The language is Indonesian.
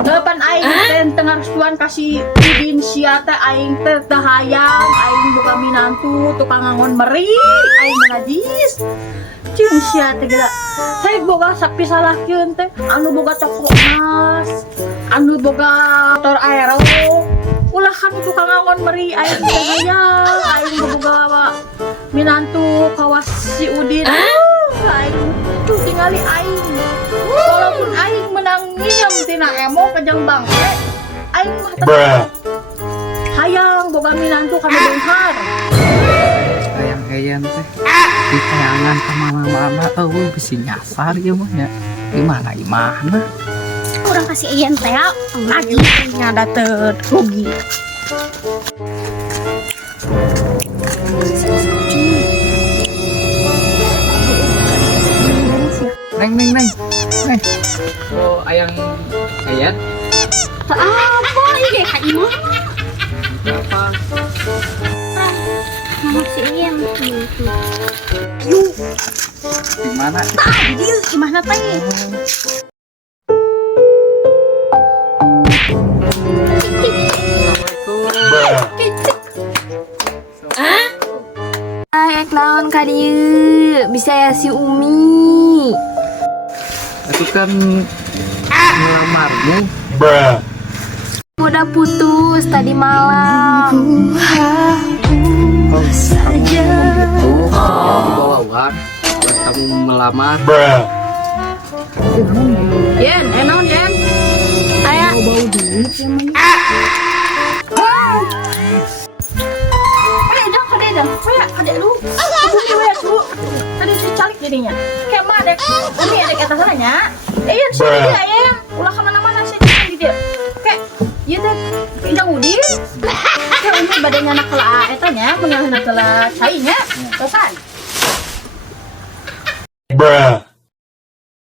Depan aing teh tengah restuan kasih udin sia teh aing teh hayang aing boga minantu tukang ngangon meri aing najis. Cing sia teh geura. Hei boga sapi salahkeun teh anu boga toko emas, anu boga motor aero. Ulah kan tukang ngangon meri aing teh hayang aing boga minantu kawas si udin. Aing tuh tingali aing. Walaupun aing menang ngiem tina emo kejang bangke, aing mah tetep hayang boga minantu kana beunghar. Hayang teh di tayangan kemana-mana bisi nyasar ya mah ya. Gimana Kurang kasih iyan teh lagi nyada teu rugi. Neng. Oh, ayang ayat. Apa ini kak Ibu? Apa? Masih iyan gitu. Gimana? Tadi gimana teh? Ek naon ka dieu? Bisa ya si Umi. Itu kan ngelamarmu. Udah putus tadi malam. Oh, saja. Dibawa uang buat kamu melamar. Yen, naon Yen? Aya Bau duit emang. Ada lu. Tadi dicalik jadinya. Kayak mah adek. Ini adek atas sananya. Yen sih dia Yen. Ulah kemana-mana sih di dia. Kayak ieu teh injang udin. Kayak umi badannya anak kela eta nya, mun anak kela cai nya. Tosan.